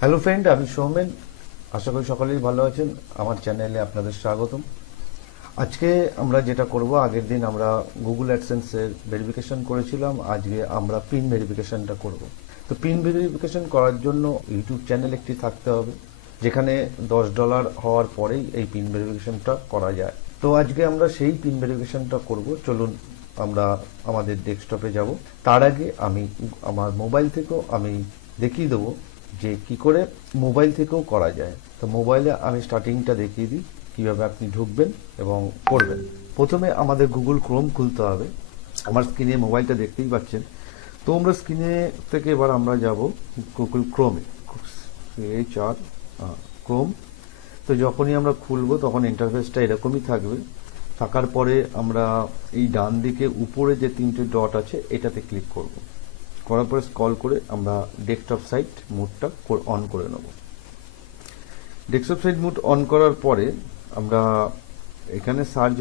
Hello friend, আমি সৌমেন। আশা করি সকলেই ভালো আছেন। আমার চ্যানেলে আপনাদের স্বাগতম। আজকে আমরা যেটা করব, আগের দিন আমরা গুগল অ্যাডসেন্সের ভেরিফিকেশন করেছিলাম, আজকে আমরা পিন ভেরিফিকেশনটা করব। তো পিন ভেরিফিকেশন করার জন্য ইউটিউব চ্যানেল একটি থাকতে হবে, যেখানে $10 হওয়ার পরেই এই পিন ভেরিফিকেশনটা করা যায়। তো আজকে আমরা সেই পিন ভেরিফিকেশনটা করব। চলুন আমরা আমাদের ডেস্কটপে যাব। তার আগে আমি আমার মোবাইল থেকেও আমি দেখিয়ে দেবো যে কি করে মোবাইল থেকেও করা যায়। তো মোবাইলে আমি স্টার্টিংটা দেখিয়ে দিই কিভাবে আপনি ঢুকবেন এবং করবেন। প্রথমে আমাদের গুগল ক্রোম খুলতে হবে। আমার স্ক্রিনে মোবাইলটা দেখতেই পাচ্ছেন। তো আমরা স্ক্রিনে থেকে এবার আমরা যাব গুগল ক্রোমে, ক্রোম। তো যখনই আমরা খুলবো তখন ইন্টারফেসটা এরকমই থাকবে। থাকার পরে আমরা এই ডান দিকে উপরে যে 3টে ডট আছে এটাতে ক্লিক করব। করার পরে স্ক্রল করে আমরা ডেস্কটপ সাইট মোডটা অন করে নেব। ডেস্কটপ সাইট মোড অন করার পরে আমরা এখানে সার্চ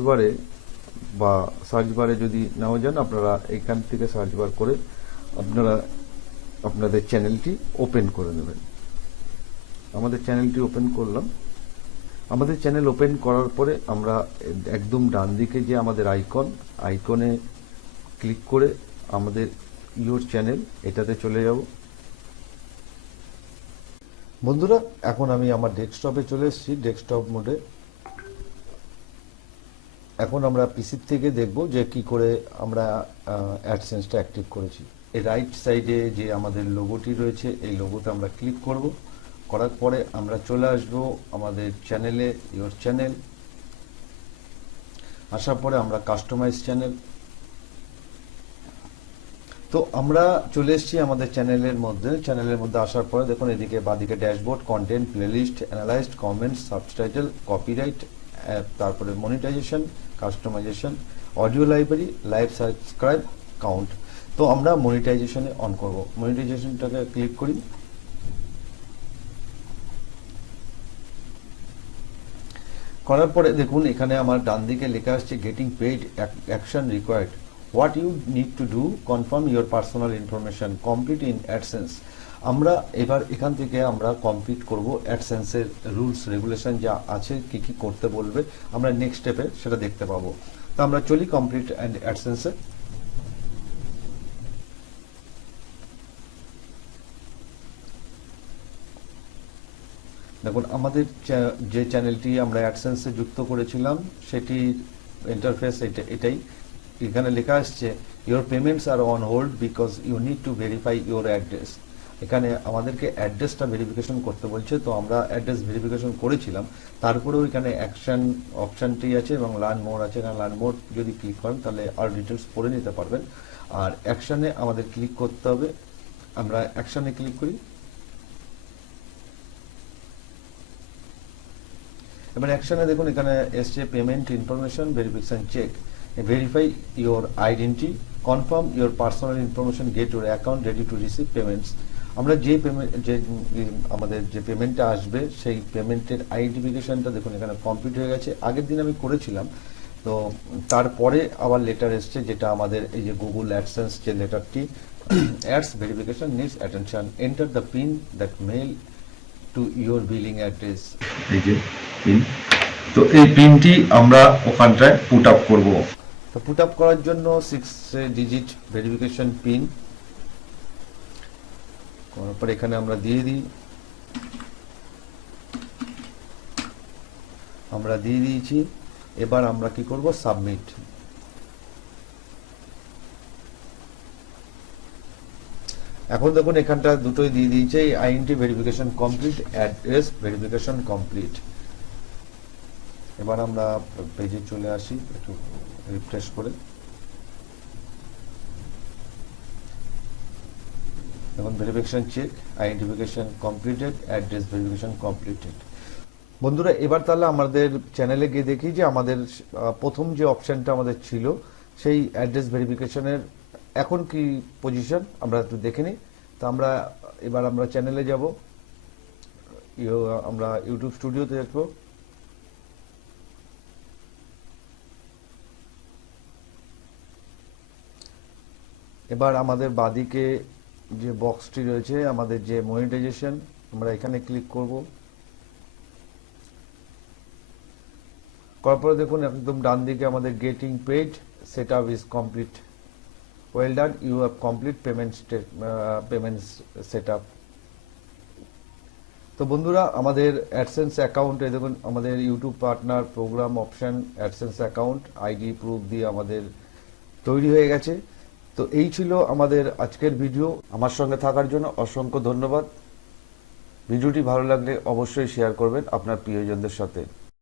বারে যদি নাও যান, আপনারা এখান থেকে সার্চ বার করে আপনারা আপনাদের চ্যানেলটি ওপেন করে নেবেন। আমাদের চ্যানেলটি ওপেন করলাম। আমাদের চ্যানেল ওপেন করার পরে আমরা একদম ডান দিকে যে আমাদের আইকনে ক্লিক করে আমাদের ইউর চ্যানেল এটাতে চলে যাব। বন্ধুরা, এখন আমি আমার ডেস্কটপে চলে এসেছি, ডেস্কটপ মোডে। এখন আমরা পিসি থেকে দেখব যে কি করে আমরা অ্যাডসেন্সটা অ্যাক্টিভ করেছি। এই রাইট সাইডে যে আমাদের লোগোটি রয়েছে, এই লোগোতে আমরা ক্লিক করব। করার পরে আমরা চলে আসব আমাদের চ্যানেলে, ইউর চ্যানেল। আসার পরে আমরা কাস্টমাইজ চ্যানেল। তো আমরা চলে এসেছি আমাদের চ্যানেলের মধ্যে আসার পরে দেখুন এদিকে বাদিকে dashboard, content, playlist, analysed, comments, subtitle, copyright, তারপরে monetisation, customisation, audio library, live subscribe, count. তো আমরা মনিটাইজেশনে অন করব। মনিটাইজেশনটাকে ক্লিক করি। করার পরে দেখুন এখানে আমার ডান দিকে লেখা আসছে getting paid, action required, what you need to do, confirm your personal information, complete in AdSense. আমরা এবার এখান থেকে আমরা কমপ্লিট করব অ্যাডসেন্সের রুলস রেগুলেশন যা আছে, কি কি করতে বলবে আমরা নেক্সট স্টেপে সেটা দেখতে পাবো। তো আমরা চলি কমপ্লিট অ্যান্ড অ্যাডসেন্সে। দেখুন আমাদের যে চ্যানেলটি আমরা অ্যাডসেন্সে যুক্ত করেছিলাম সেটির ইন্টারফেস এটাই। এখানে লেখা আসছে your payments are on hold because you need to verify your address. এখানে আমাদেরকে অ্যাড্রেসটা ভেরিফিকেশন করতে বলছে। তো আমরা অ্যাড্রেস ভেরিফিকেশন করেছিলাম। তারপরেও এখানে অ্যাকশন অপশানটি আছে এবং লার্ন মোর আছে। এখানে লার্ন মোর যদি ক্লিক করেন তাহলে আর ডিটেলস পড়ে নিতে পারবেন। আর অ্যাকশানে আমাদের ক্লিক করতে হবে। আমরা অ্যাকশানে ক্লিক করি। এবার অ্যাকশনে দেখুন এখানে এসছে payment information verification check, verify your identity, confirm your personal information, get your account ready to receive payments. আমরা যে পেমেন্ট আমাদের যে পেমেন্টটা আসবে সেই পেমেন্টের আইডেন্টিফিকেশনটা দেখুন এখানে কমপ্লিট হয়ে গেছে। আগের দিন আমি করেছিলাম। তো তারপরে আবার লেটার এসছে, যেটা আমাদের এই যে গুগল অ্যাডসেন্স যে লেটারটি, ads verification needs attention, enter the PIN that mail to your billing address. এই যে পিন, তো এই পিনটি আমরা ওখানটায় পুট আপ করব। তো পুট আপ করার জন্য 6 ডিজিট ভেরিফিকেশন পিন করার পর এখানে আমরা দিয়ে দিই। আমরা দিয়ে দিয়েছি। এবার আমরা কি করব, সাবমিট। এখন দেখুন এখানটা দুটোই দিয়ে দিয়েছে, identity verification complete, address verification complete. এবার আমরা পেজে চলে আসি, একটু রিফ্রেশ করে। এখন verification check, identification completed, address verification completed. বন্ধুরা, এবার তাহলে আমাদের চ্যানেলে গিয়ে দেখি যে আমাদের প্রথম যে অপশনটা আমাদের ছিল সেই অ্যাড্রেস ভেরিফিকেশনের এখন কি পজিশন আমরা একটু দেখে নিই। তো এবার আমরা চ্যানেলে যাব, আমরা ইউটিউব স্টুডিওতে দেখব। এবার আমাদের বাদিকে যে বক্সটি রয়েছে আমাদের যে মনিটাইজেশন, আমরা এখানে ক্লিক করব। করার পরে দেখুন একদম ডান দিকে আমাদের getting paid setup is complete, well done, you have complete payments setup. তো বন্ধুরা, আমাদের অ্যাডসেন্স অ্যাকাউন্টে দেখুন আমাদের YouTube partner programme option AdSense account ID proof দিয়ে আমাদের তৈরি হয়ে গেছে। তো এই ছিল আমাদের আজকের ভিডিও। আমার সঙ্গে থাকার জন্য অসংখ্য ধন্যবাদ। ভিডিওটি ভালো লাগলে অবশ্যই শেয়ার করবেন আপনার প্রিয়জনদের সাথে।